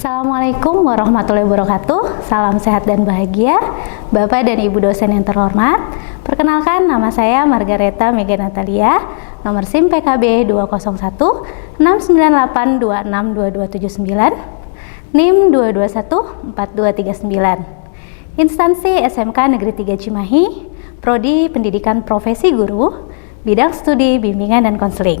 Assalamualaikum warahmatullahi wabarakatuh. Salam sehat dan bahagia, Bapak dan Ibu dosen yang terhormat. Perkenalkan, nama saya Margareta Mega Natalia, nomor SIM PKB 201 698 262279, NIM 221 4239. Instansi SMK Negeri 3 Cimahi, Prodi Pendidikan Profesi Guru, bidang studi bimbingan dan konseling.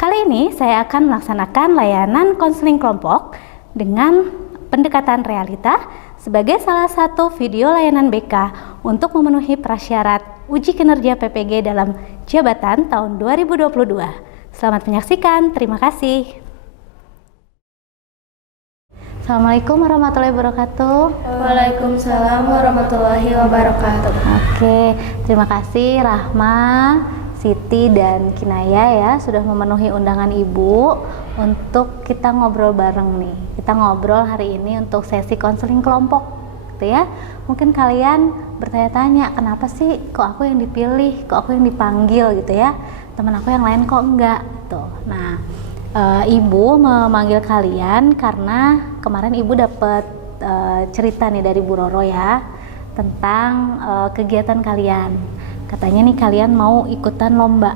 Kali ini saya akan melaksanakan layanan konseling kelompok dengan pendekatan realita sebagai salah satu video layanan BK untuk memenuhi prasyarat uji kinerja PPG dalam jabatan tahun 2022. Selamat menyaksikan, terima kasih. Assalamualaikum warahmatullahi wabarakatuh. Waalaikumsalam warahmatullahi wabarakatuh. Oke, terima kasih Rahma, Siti dan Kinaya ya sudah memenuhi undangan Ibu untuk kita ngobrol bareng nih. Kita ngobrol hari ini untuk sesi konseling kelompok gitu ya. Mungkin kalian bertanya-tanya, kenapa sih kok aku yang dipilih, kok aku yang dipanggil gitu ya, teman aku yang lain kok enggak gitu. Nah, Ibu memanggil kalian karena kemarin Ibu dapat cerita nih dari Bu Roro ya tentang kegiatan kalian. Katanya nih kalian mau ikutan lomba,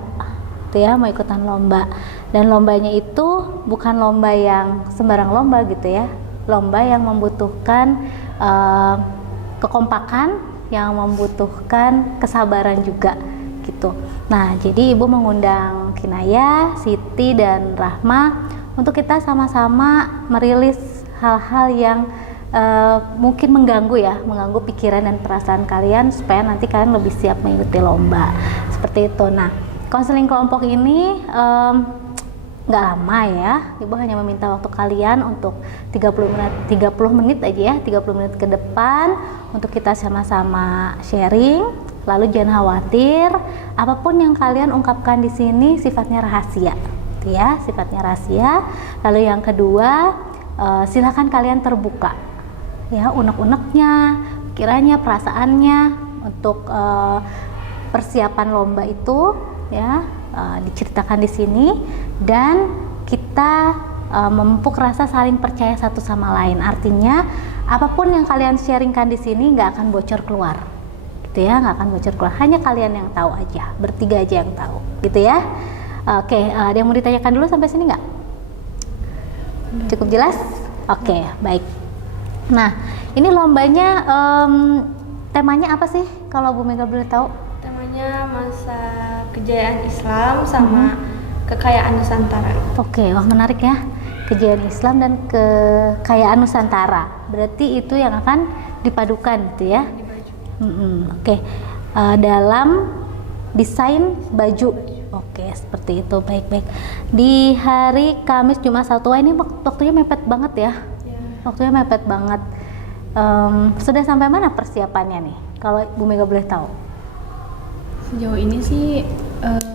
gitu ya, mau ikutan lomba. Dan lombanya itu bukan lomba yang sembarang lomba gitu ya, lomba yang membutuhkan kekompakan, yang membutuhkan kesabaran juga gitu. Nah, jadi Ibu mengundang Kinaya, Siti dan Rahma untuk kita sama-sama merilis hal-hal yang mungkin mengganggu pikiran dan perasaan kalian supaya nanti kalian lebih siap mengikuti lomba seperti itu. Nah, konseling kelompok ini nggak lama ya, Ibu hanya meminta waktu kalian untuk 30 menit aja ya, 30 menit ke depan untuk kita sama-sama sharing. Lalu jangan khawatir, apapun yang kalian ungkapkan di sini sifatnya rahasia, gitu ya, sifatnya rahasia. Lalu yang kedua, silakan kalian terbuka ya, unek-uneknya, pikirannya, perasaannya untuk persiapan lomba itu ya, diceritakan di sini dan kita memupuk rasa saling percaya satu sama lain. Artinya apapun yang kalian sharingkan di sini nggak akan bocor keluar, gitu ya, nggak akan bocor keluar. Hanya kalian yang tahu aja, bertiga aja yang tahu, gitu ya. Oke, ada yang mau ditanyakan dulu sampai sini nggak? Cukup jelas? Oke, baik. Nah, ini lombanya temanya apa sih kalau Bu Mega boleh tahu? Temanya masa kejayaan Islam sama kekayaan Nusantara. Oke, wah menarik ya. Kejayaan Islam dan kekayaan Nusantara. Berarti itu yang akan dipadukan gitu ya? Oke, dalam desain baju. Oke, seperti itu, baik-baik. Di hari Kamis Jumat Sabtu, ini waktunya mepet banget ya? Waktunya mepet banget. Sudah sampai mana persiapannya nih? Kalau Bu Mega boleh tahu? Sejauh ini sih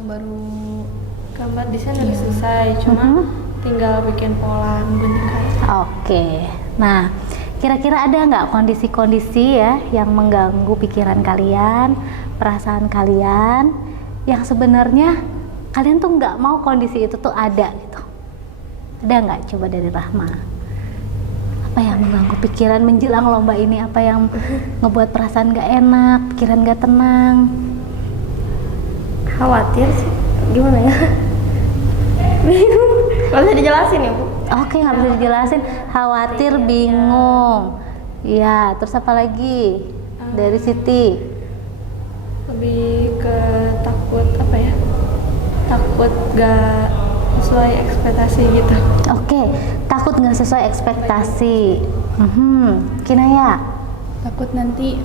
baru Gambar desain udah selesai, cuma tinggal bikin pola membandingkan. Oke. Nah, kira-kira ada nggak kondisi-kondisi ya yang mengganggu pikiran kalian, perasaan kalian, yang sebenarnya kalian tuh nggak mau kondisi itu tuh ada gitu? Ada nggak? Coba dari Rahma. Apa yang mengganggu pikiran menjelang lomba ini? Apa yang ngebuat perasaan nggak enak, pikiran nggak tenang? Khawatir sih, gimana ya? Nggak bisa dijelasin ya Bu? Oke, nggak bisa dijelasin. Khawatir, bingung. Ya, terus apa lagi? Dari Siti? Lebih ke takut apa ya? Takut nggak sesuai ekspektasi gitu. Oke, takut nggak sesuai ekspektasi. Kinaya? takut nanti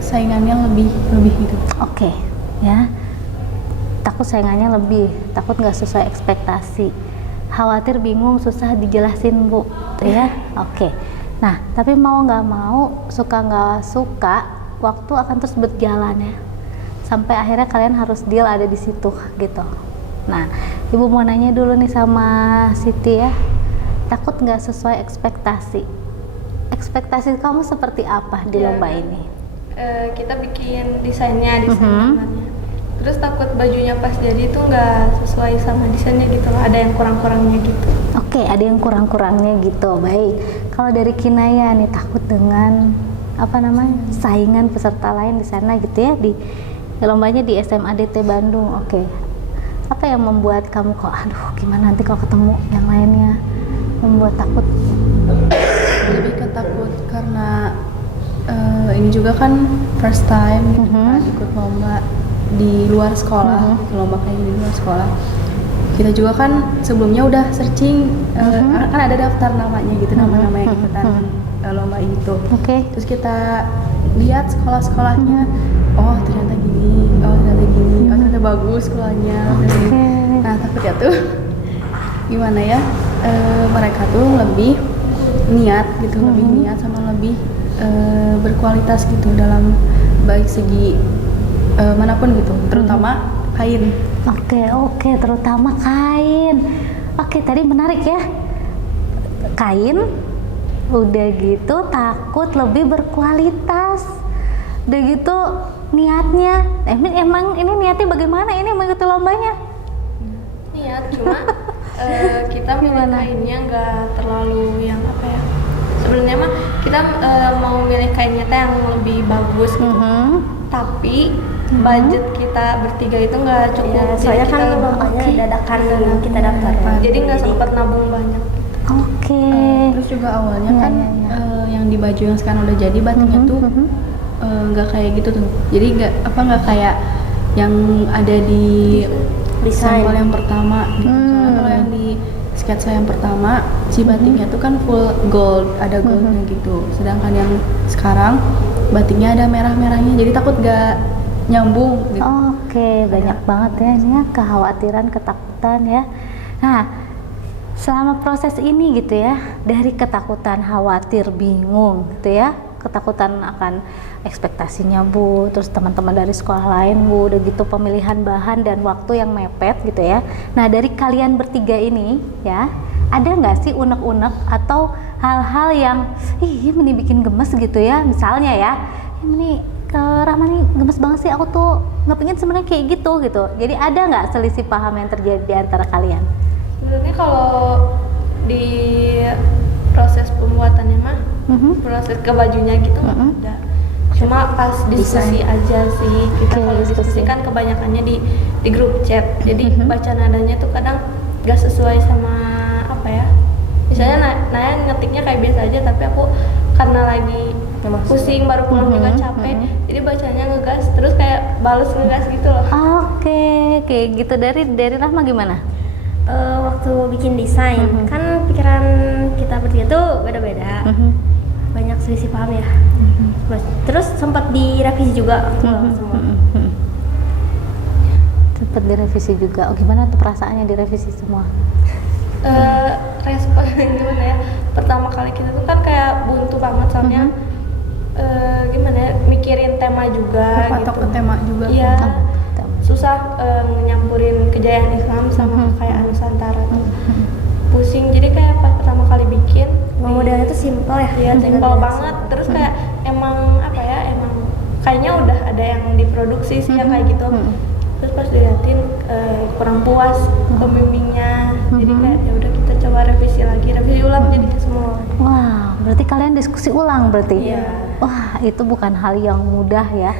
saingannya lebih gitu. Oke, ya. Takut saingannya lebih, takut nggak sesuai ekspektasi, khawatir, bingung, susah dijelasin Bu, tuh ya. Oke. Nah, tapi mau nggak mau, suka nggak suka, waktu akan terus berjalan ya, sampai akhirnya kalian harus deal ada di situ gitu. Nah, Ibu mau nanya dulu nih sama Siti ya, takut nggak sesuai ekspektasi. Ekspektasi kamu seperti apa di lomba ini? Kita bikin desainnya, gambarnya. Terus takut bajunya pas jadi itu nggak sesuai sama desainnya gitu loh, ada yang kurang-kurangnya gitu. Oke, ada yang kurang-kurangnya gitu. Baik. Kalau dari Kinaya nih, takut dengan apa namanya saingan peserta lain di sana gitu ya, di lombanya di SMA DT Bandung. Oke. Apa yang membuat kamu kok aduh gimana nanti kalau ketemu yang lainnya, membuat takut? Lebih ke takut karena ini juga kan first time gitu kan, ikut lomba di luar sekolah, gitu, lomba kayak gini di luar sekolah. Kita juga kan sebelumnya udah searching, kan ada daftar namanya gitu, nama-nama yang ikutan lomba ini tuh. Terus kita lihat sekolah-sekolahnya, oh ternyata gini, oh ternyata gini, oh ternyata bagus sekolahnya. Nah takutnya tuh gimana ya, mereka tuh lebih niat gitu, lebih niat sama lebih berkualitas gitu dalam baik segi manapun gitu, terutama kain. Oke, terutama kain. Oke, tadi menarik ya. Kain, udah gitu takut lebih berkualitas. Udah gitu niatnya. Emang ini niatnya bagaimana ini mengikuti lombanya? Niat cuma kita milih kainnya nggak terlalu yang apa ya. Sebenarnya mah kita mau milih kainnya teh yang lebih bagus gitu. Tapi budget kita bertiga itu nggak cukup. Ya, soalnya kan lombanya dadakan kita daftarkan. Jadi nggak sempat nabung banyak. Terus juga awalnya kan yang di baju yang sekarang udah jadi batiknya tuh nggak kayak gitu tuh. Jadi nggak kayak yang ada di sampel yang pertama gitu. Soalnya kalau yang di sketsa yang pertama si batiknya tuh kan full gold, ada goldnya gitu. Sedangkan yang sekarang batiknya ada merah-merahnya. Jadi takut nggak nyambung gitu. Banyak banget ya ini ya kekhawatiran, ketakutan ya. Nah, selama proses ini gitu ya, dari ketakutan, khawatir, bingung gitu ya, ketakutan akan ekspektasinya Bu, terus teman-teman dari sekolah lain Bu, udah gitu pemilihan bahan dan waktu yang mepet gitu ya. Nah, dari kalian bertiga ini ya, ada nggak sih unek-unek atau hal-hal yang ini bikin gemes gitu ya, misalnya ya, ini Rahma nih gemes banget sih, aku tuh nggak pengen sebenarnya kayak gitu. Jadi ada nggak selisih paham yang terjadi di antara kalian? Sebenarnya kalau di proses pembuatannya mah, proses ke bajunya gitu nggak ada. Cuma pas diskusi aja sih, kita kalau diskusi kan kebanyakannya di grup chat. Jadi baca nadanya tuh kadang nggak sesuai sama apa ya. Misalnya Naya ngetiknya kayak biasa aja, tapi aku karena lagi pusing baru pulang juga capek, jadi bacanya ngegas, terus kayak bales ngegas gitu loh. Kayak gitu. Dari Rahma gimana? Waktu bikin desain kan pikiran kita bertiga tuh beda-beda, banyak selisih paham ya. Terus sempat direvisi juga semua. Sempat direvisi juga. Gimana tuh perasaannya direvisi semua? Respon gimana ya? Pertama kali kita tuh kan kayak buntu banget soalnya. Gimana ya, mikirin tema juga Patok gitu. ke tema juga. Iya. Susah nyampurin kejayaan Islam sama kayak Nusantara tuh. Pusing, jadi kayak pas pertama kali bikin Modelnya tuh simpel ya. Iya, simpel banget. Terus kayak emang apa ya, emang kayaknya udah ada yang diproduksi sih yang kayak gitu. Terus pas diliatin kurang puas pembimbingnya. Jadi kayak ya udah kita coba revisi ulang jadinya semua. Wah, berarti kalian diskusi ulang berarti? Iya. Wah, itu bukan hal yang mudah ya.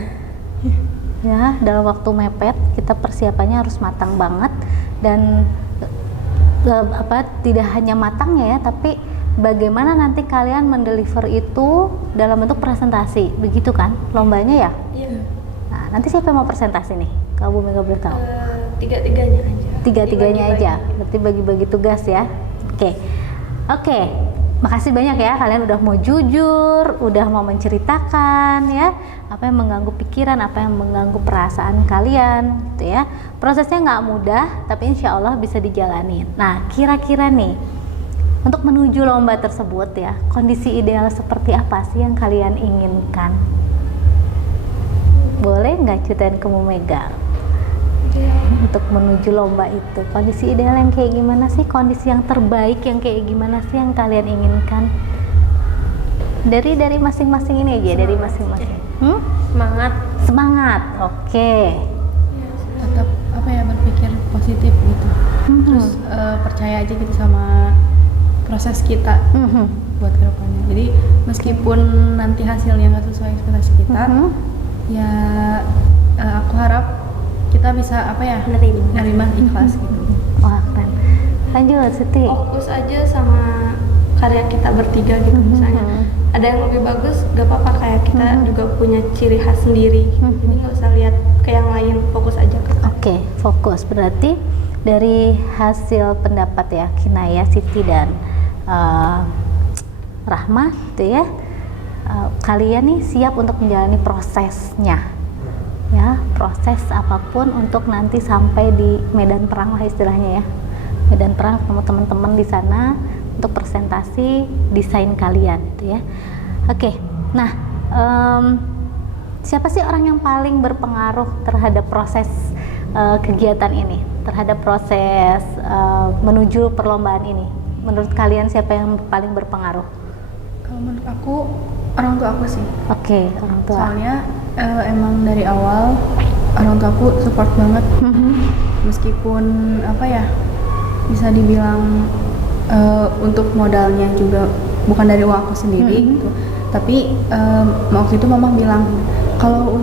Ya, dalam waktu mepet kita persiapannya harus matang banget dan tidak hanya matangnya ya, tapi bagaimana nanti kalian mendeliver itu dalam bentuk presentasi, begitu kan lombanya ya? Iya. Nah, nanti siapa yang mau presentasi nih? Kalau Bu Mega boleh tahu? Tiga-tiganya aja. Tiga-tiganya aja, berarti bagi-bagi tugas ya. Oke. Makasih banyak ya, kalian udah mau jujur, udah mau menceritakan ya apa yang mengganggu pikiran, apa yang mengganggu perasaan kalian gitu ya. Prosesnya nggak mudah, tapi insya Allah bisa dijalanin. Nah, kira-kira nih untuk menuju lomba tersebut ya, kondisi ideal seperti apa sih yang kalian inginkan? Boleh nggak ceritain ke Bu Mega? Untuk menuju lomba itu, kondisi ideal yang kayak gimana sih? Kondisi yang terbaik yang kayak gimana sih yang kalian inginkan? Dari masing-masing ini aja, dari masing-masing. Semangat. Oke. Tetap berpikir positif gitu. Terus percaya aja gitu sama proses kita buat kedepannya. Jadi meskipun nanti hasilnya nggak sesuai ekspektasi kita, ya aku harap kita bisa nerima ikhlas gitu. Wah keren. Lanjut Siti. Fokus aja sama karya kita bertiga gitu. Misalnya ada yang lebih bagus, gak apa-apa, kayak kita juga punya ciri khas sendiri. Jadi nggak usah lihat ke yang lain, fokus aja ke kita. Oke, fokus berarti dari hasil pendapat ya Kinaya, Siti dan Rahma gitu ya. Kalian nih siap untuk menjalani prosesnya. Ya, proses apapun untuk nanti sampai di medan perang lah istilahnya ya. Medan perang sama teman-teman di sana untuk presentasi desain kalian gitu ya. Oke. Nah, siapa sih orang yang paling berpengaruh terhadap proses kegiatan ini, terhadap proses menuju perlombaan ini? Menurut kalian siapa yang paling berpengaruh? Kalau menurut aku orang tua aku sih. Oke, orang tua. Soalnya emang dari awal orang tua aku support banget. Meskipun bisa dibilang untuk modalnya juga bukan dari uang aku sendiri gitu. Tapi waktu itu mama bilang kalau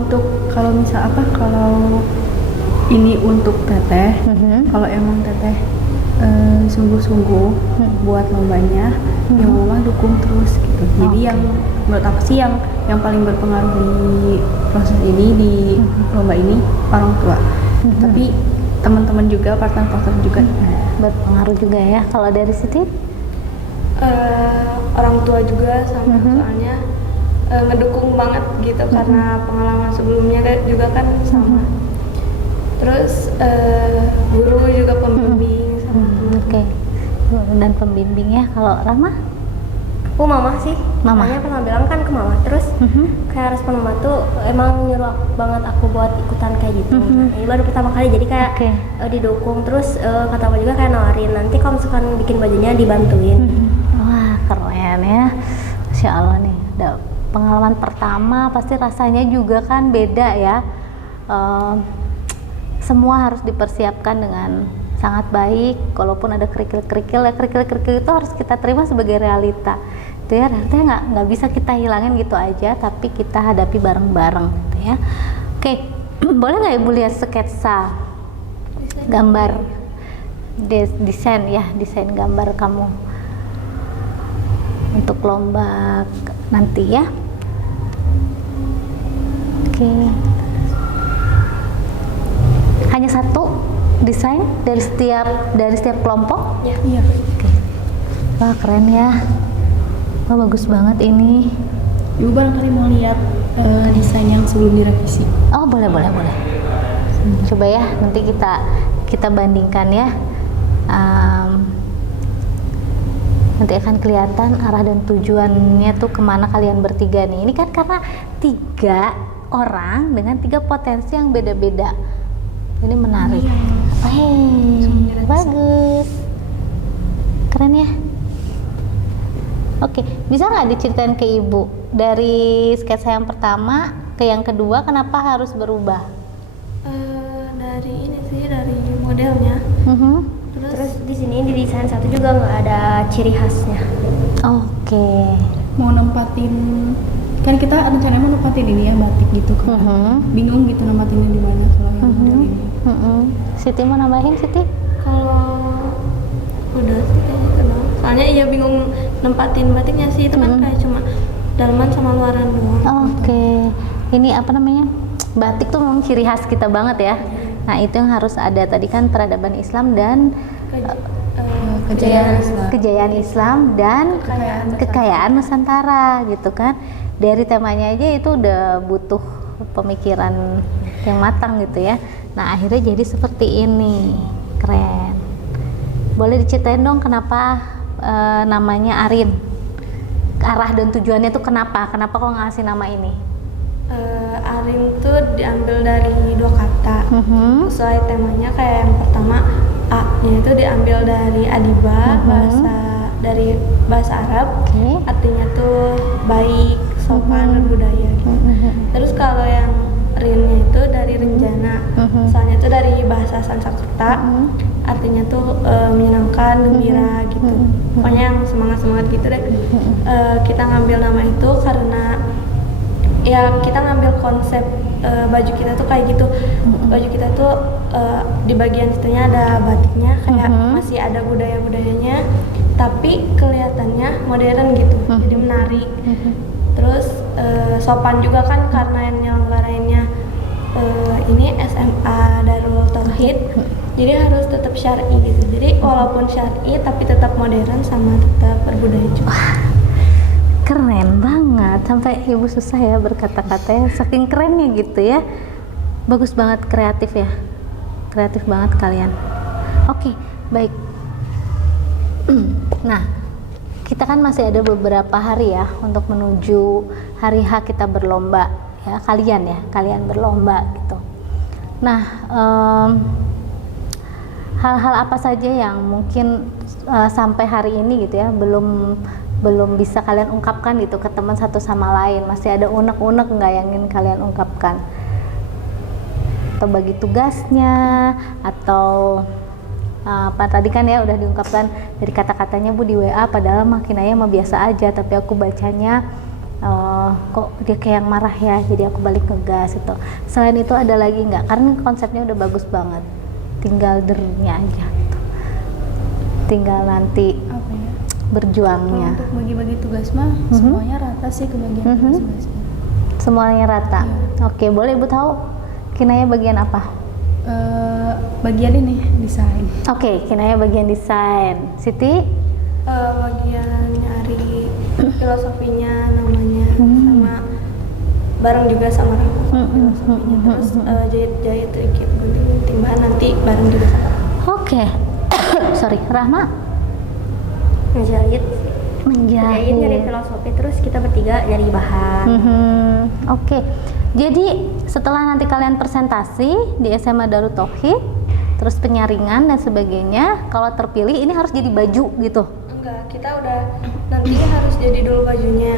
ini untuk teteh, kalau emang teteh sungguh-sungguh buat lombanya, ya mama dukung terus gitu. Jadi yang menurut aku sih yang paling berpengaruh di proses ini, di lomba ini orang tua. Tapi teman-teman juga, partner-partner juga berpengaruh juga ya. Kalau dari Siti? Orang tua juga sama, soalnya ngedukung banget gitu karena pengalaman sebelumnya juga kan sama. Terus guru juga pembimbing sama teman. Oke. Dan pembimbing ya. Kalau Rahma? Aku mama sih. Mama. Mamanya pernah bilang kan ke mama. Terus kayak respon mama tuh emang nyuruh banget aku buat ikutan kayak gitu. Ini baru pertama kali jadi kayak didukung. Terus kata mama juga kayak nawarin nanti kalau misalkan bikin bajunya dibantuin. Wah keren ya. Masya Allah nih. Pengalaman pertama pasti rasanya juga kan beda ya. Semua harus dipersiapkan dengan sangat baik. Kalaupun ada kerikil-kerikil, ya kerikil-kerikil itu harus kita terima sebagai realita. Itu ya, artinya nggak bisa kita hilangin gitu aja, tapi kita hadapi bareng-bareng gitu ya. Oke, boleh nggak Ibu lihat sketsa gambar desain gambar kamu untuk lomba nanti ya. Oke. Hanya satu desain dari setiap kelompok? Iya. Oke. Wah keren ya. Wah bagus banget ini. Ibu barangkali mau lihat desain yang sebelum direvisi. Oh boleh. Coba ya nanti kita bandingkan ya. Nanti akan kelihatan arah dan tujuannya tuh kemana kalian bertiga nih. Ini kan karena 3 orang dengan 3 potensi yang beda-beda. Ini menarik. Bagus. Keren ya. Oke, bisa nggak diceritain ke Ibu dari sketsa yang pertama ke yang kedua kenapa harus berubah? Dari modelnya. Terus di sini di desain satu juga nggak ada ciri khasnya. Oke. Mau nempatin, kan kita rencananya mau nempatin ini ya batik gitu kan. Bingung gitu nempatinnya di mana kalau yang model ini. Siti mau nambahin Siti? Kalau udah sih kayaknya itu doang. Soalnya iya bingung nempatin batiknya sih, itu kan kayak cuma dalaman sama luaran doang. Oke. Ini apa namanya? Batik tuh memang ciri khas kita banget ya. Nah itu yang harus ada tadi kan peradaban Islam dan kejayaan Islam dan kekayaan Nusantara gitu kan. Dari temanya aja itu udah butuh pemikiran yang matang gitu ya. Nah akhirnya jadi seperti ini. Keren. Boleh diceritain dong kenapa namanya Arin? Arah dan tujuannya tuh kenapa kok ngasih nama ini? Arin tuh diambil dari 2 kata. Sesuai temanya, kayak yang pertama A-nya itu diambil dari adibah, dari bahasa Arab. Artinya tuh baik, sopan, dan budaya gitu. Terus kalau yang Rin-nya itu dari Renjana, soalnya itu dari bahasa Sanskerta, artinya tuh menyenangkan, gembira gitu. Pokoknya yang semangat gitu deh. Kita ngambil nama itu karena ya kita ngambil konsep baju kita tuh kayak gitu. Baju kita tuh di bagian situnya ada batiknya, kayak masih ada budaya-budayanya, tapi kelihatannya modern gitu, jadi menarik. Terus sopan juga kan karena yang nyelenggarainnya ini SMA Darul Tauhid, jadi harus tetap syar'i gitu. Jadi walaupun syar'i tapi tetap modern sama tetap berbudaya juga. Keren banget, sampai ibu susah ya berkata-katanya, saking kerennya gitu ya. Bagus banget, kreatif ya, kreatif banget kalian. Oke, baik. Nah, kita kan masih ada beberapa hari ya untuk menuju hari H kita berlomba ya, kalian berlomba gitu. Nah, hal-hal apa saja yang mungkin sampai hari ini gitu ya belum bisa kalian ungkapkan gitu ke teman satu sama lain? Masih ada unek-unek nggak yang ingin kalian ungkapkan? Atau bagi tugasnya, atau apa tadi kan ya udah diungkapkan dari kata-katanya Bu di WA, padahal mah Kinaya mah biasa aja, tapi aku bacanya kok dia kayak yang marah ya, jadi aku balik ngegas itu. Selain itu ada lagi nggak? Karena konsepnya udah bagus banget, tinggal dernya aja gitu. Tinggal nanti Apa ya? berjuangnya. Untuk bagi-bagi tugas mah semuanya rata sih kebagian tugas-tugasnya. Semuanya rata. Oke, boleh Ibu tahu Kinaya bagian apa? Bagian ini desain. Oke, Kinaya bagian desain. Siti? Bagian nyari filosofinya namanya, sama bareng juga sama Rahma filosofinya. Terus jahit-jahit gitu, gunting bahan nanti bareng juga sama Rahma. Oke. Sorry, Rahma? Menjahit Menjahit. nyari filosofi, terus kita bertiga nyari bahan. Oke. Jadi setelah nanti kalian presentasi di SMA Darut Tauhid, terus penyaringan dan sebagainya, kalau terpilih ini harus jadi baju gitu. Enggak, kita udah nanti harus jadi dulu bajunya.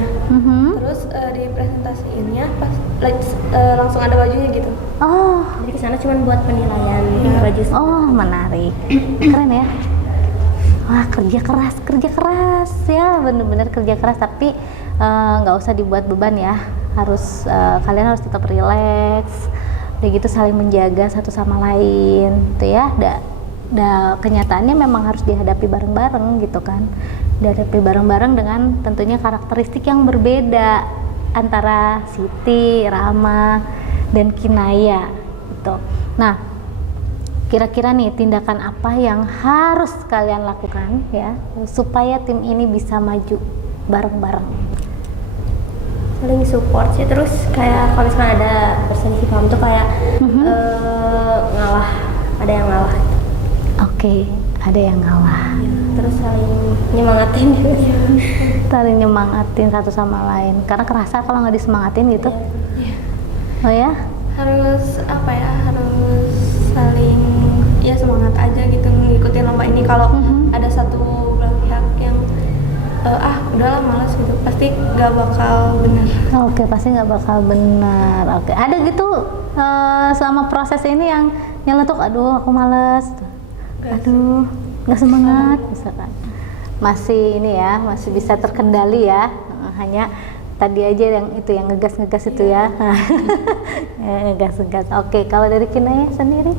Terus di presentasiinnya pas langsung ada bajunya gitu. Oh, Jadi kesana cuma buat penilaian baju. oh menarik, keren ya. Wah, kerja keras ya, bener-bener kerja keras, tapi nggak usah dibuat beban ya. Harus kalian harus tetap rileks, udah gitu saling menjaga satu sama lain, tuh ya. Kenyataannya memang harus dihadapi bareng-bareng gitu kan, dihadapi bareng-bareng dengan tentunya karakteristik yang berbeda antara Siti, Rama, dan Kinaya gitu. Nah, kira-kira nih tindakan apa yang harus kalian lakukan ya supaya tim ini bisa maju bareng-bareng? Saling support sih, terus kayak kalau misalnya ada perselisih paham tuh kayak ngalah, ada yang ngalah. Oke, ada yang ngalah. Terus saling nyemangatin. Saling nyemangatin satu sama lain. Karena kerasa kalau nggak disemangatin gitu. Oh ya? Harus apa ya? Harus saling ya semangat aja gitu ngikutin lomba ini. Kalau ada satu belah pihak yang udahlah malas gitu, pasti nggak bakal benar. Oke, pasti nggak bakal benar. Oke, ada gitu selama proses ini yang nyeletuk, aduh aku males, aduh nggak semangat misalkan. Masih ini ya, masih bisa terkendali ya. Hanya tadi aja yang itu yang ngegas itu ya. Ngegas. Oke, kalau dari Kinaya sendiri,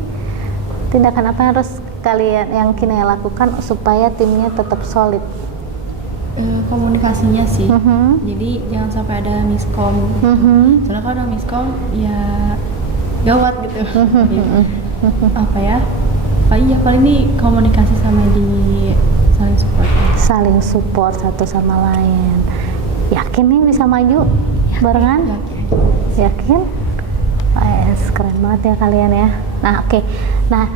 tindakan apa yang harus kalian yang Kinaya lakukan supaya timnya tetap solid? Komunikasinya sih. Jadi jangan sampai ada miskom. Soalnya kalau ada miskom ya gawat gitu. Apa ya? Paling ini komunikasi sama di saling support. Saling support satu sama lain. Yakin nih bisa maju barengan? Yakin? Yes, keren banget ya kalian ya. Nah, oke. Nah,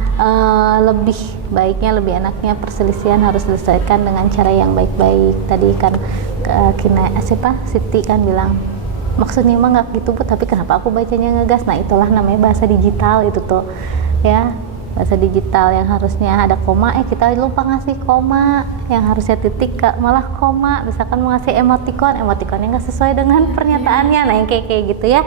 lebih baiknya, lebih enaknya perselisihan harus diselesaikan dengan cara yang baik-baik. Tadi kan Siti kan bilang, maksudnya emang nggak gitu Bu, tapi kenapa aku bacanya ngegas? Nah, itulah namanya bahasa digital itu tuh, ya. Bahasa digital yang harusnya ada koma, kita lupa ngasih koma, yang harusnya titik malah koma. Misalkan mau ngasih emotikonnya nggak sesuai dengan pernyataannya, nah yang kayak gitu ya.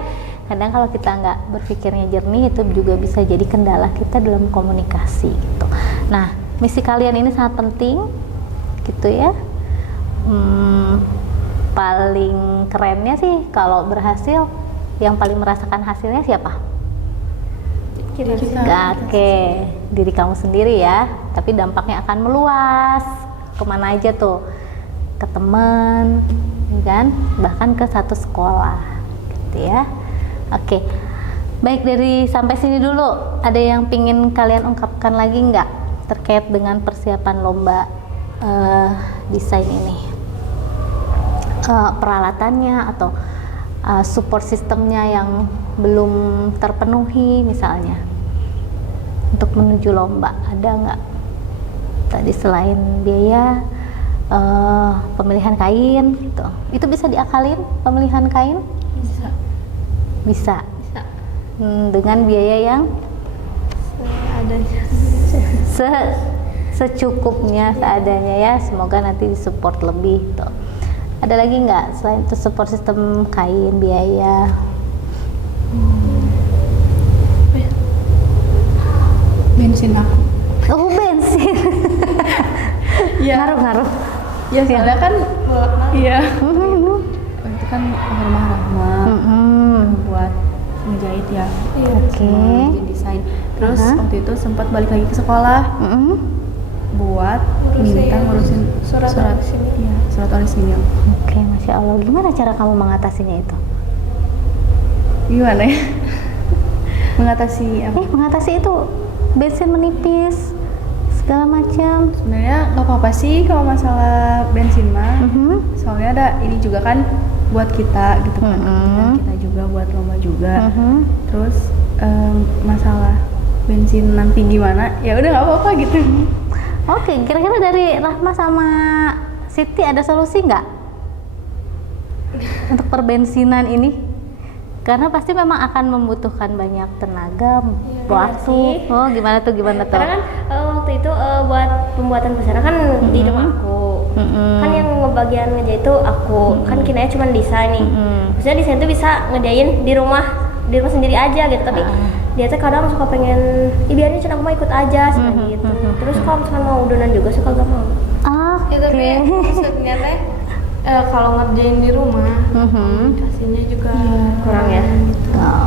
Kadang kalau kita nggak berpikirnya jernih, itu juga bisa jadi kendala kita dalam komunikasi gitu. Nah, misi kalian ini sangat penting, gitu ya. Paling kerennya sih kalau berhasil, yang paling merasakan hasilnya siapa? Kita. Oke, diri kamu sendiri ya. Tapi dampaknya akan meluas. Kemana aja tuh? Ke teman, kan? Bahkan ke satu sekolah, gitu ya. Oke, baik, dari sampai sini dulu. Ada yang pingin kalian ungkapkan lagi nggak terkait dengan persiapan lomba desain ini? Peralatannya atau support sistemnya yang belum terpenuhi misalnya untuk menuju lomba, ada nggak? Tadi selain biaya, pemilihan kain gitu, itu bisa diakalin pemilihan kain? Bisa dengan biaya yang secukupnya, seadanya ya. Semoga nanti disupport lebih tuh. Ada lagi nggak selain itu support sistem kain, biaya? Bensin aku. Oh, bensin. Iya. Ngaruh. Ya soalnya kan iya. Mhm. Itu kan rumah Rahma buat ngejahit ya. Oke. Bikin desain. Terus waktu itu sempat balik lagi ke sekolah buat ngurusin surat orisinil. Iya, surat orisinil. Oke, Masya Allah. Gimana cara kamu mengatasinya itu? Gimana ya? Mengatasi apa? Mengatasi itu bensin menipis segala macam. Sebenarnya nggak apa-apa sih kalau masalah bensin mah. Soalnya ada ini juga kan buat kita gitu kan, kepentingan kita juga buat lomba juga. Terus masalah bensin nanti gimana? Ya udah nggak apa-apa gitu. Oke, kira-kira dari Rahma sama Siti ada solusi nggak untuk perbensinan ini? Karena pasti memang akan membutuhkan banyak tenaga, waktu. Oh, gimana tuh? Karena kan waktu itu buat pembuatan busana kan di rumah aku. Kan yang ngebagian ngejahit itu aku. Kan kinanya cuma desain nih. Maksudnya desain itu bisa ngejain di rumah sendiri aja gitu. Tapi dia tuh kadang suka pengen, biarin cina aku mau ikut aja gitu. Terus kalau misalkan mau udonan juga suka gak mau. Ya tapi maksudnya teh kalau ngerjain di rumah komunikasinya juga kurang ya.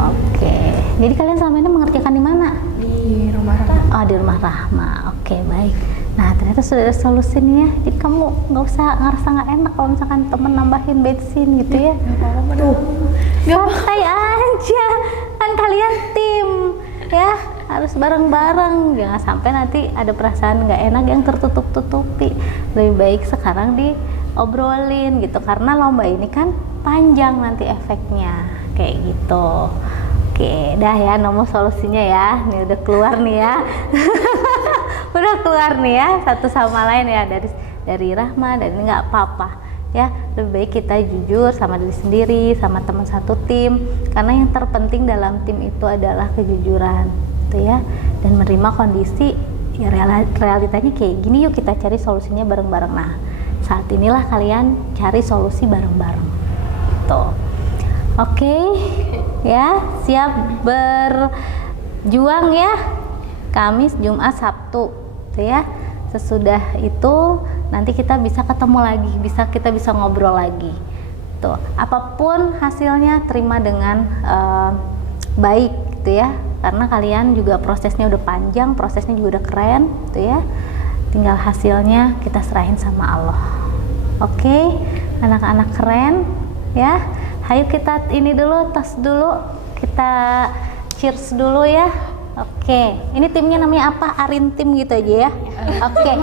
Oke. Jadi kalian selama ini mengerjakan di mana? Di rumah Rahma. Oh, di rumah Rahma. Oke, baik. Nah, ternyata sudah ada solusinya. Jadi kamu nggak usah ngerasa nggak enak kalau misalkan temen nambahin bensin gitu ya. Santai aja. Kan kalian tim, ya harus bareng-bareng. Jangan sampai nanti ada perasaan nggak enak yang tertutup-tutupi. Lebih baik sekarang diobrolin gitu. Karena lomba ini kan panjang nanti efeknya, kayak gitu. Oke, dah ya, nemu solusinya ya. Nih udah keluar nih ya. Udah keluar nih ya, satu sama lain ya, dari Rahma, dan ini nggak apa-apa ya. Lebih baik kita jujur sama diri sendiri, sama teman satu tim, karena yang terpenting dalam tim itu adalah kejujuran, gitu ya, dan menerima kondisi ya, realitanya kayak gini. Yuk kita cari solusinya bareng-bareng. Nah, saat inilah kalian cari solusi bareng-bareng, gitu. Oke, ya, siap berjuang ya. Kamis, Jumat, Sabtu, gitu ya. Sesudah itu nanti kita bisa ketemu lagi, kita bisa ngobrol lagi. Tuh, apapun hasilnya terima dengan baik, gitu ya. Karena kalian juga prosesnya udah panjang, prosesnya juga udah keren, gitu ya. Tinggal hasilnya kita serahin sama Allah. Oke, anak-anak keren, ya. Ayo kita ini dulu, tos dulu, kita cheers dulu ya. Oke, ini timnya namanya apa? Arin Tim gitu aja ya. Oke,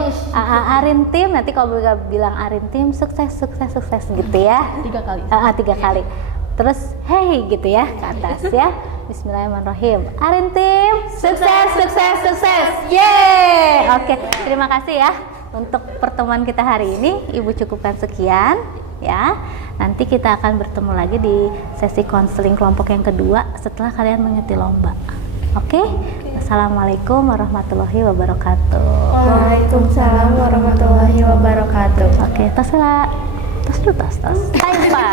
Arin Tim. Nanti kalau bilang Arin Tim, sukses gitu ya. 3 kali. 3 kali. Terus hey gitu ya ke atas ya. Bismillahirrahmanirrahim. Arin Tim, sukses. Yeay. Oke, terima kasih ya untuk pertemuan kita hari ini. Ibu cukupkan sekian ya. Nanti kita akan bertemu lagi di sesi konseling kelompok yang kedua setelah kalian mengikuti lomba. Oke? Assalamualaikum warahmatullahi wabarakatuh. Waalaikumsalam warahmatullahi wabarakatuh. Oke, tos lah. Tos. High five.